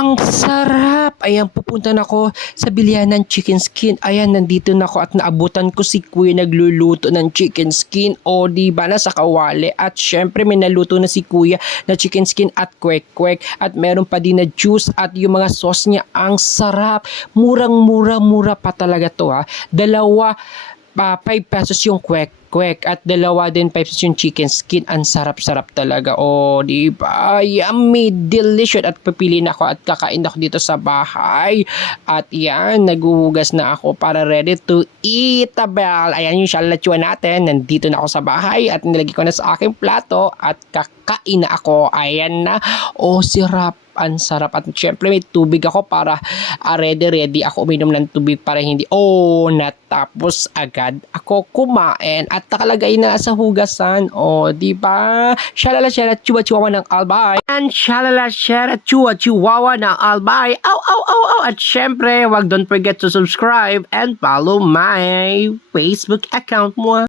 Ang sarap! Ayan, pupunta na ako sa bilihan ng chicken skin. Ayan, nandito na ako at naabutan ko si Kuya nagluluto ng chicken skin. O, diba, nasa kawali. At syempre, may naluto na si Kuya na chicken skin at kwek-kwek. At meron pa din na juice at yung mga sauce niya. Ang sarap! Murang-mura pa talaga to, ha. Dalawa, 5 pesos yung kwek-kwek at dalawa din 5 pesos yung chicken skin. Ang sarap-sarap talaga. Oh, di ba? Yummy, delicious. At pipili na ako at kakain ako dito sa bahay. At yan, naguhugas na ako para ready to eat. Abel. Ayan yung shalatsua natin. Nandito na ako sa bahay at nilagay ko na sa aking plato at kakain na ako. Ayan na. Oh, sirap. Ang sarap. At syempre may tubig ako para ready ako uminom ng tubig para hindi natapos agad ako kumain at nakalagay na sa hugasan. Di ba? Shalala shara chua chihuahua ng albay. And shalala shara chua chihuahua ng albay. Ow. At syempre, don't forget to subscribe and follow my Facebook account mo.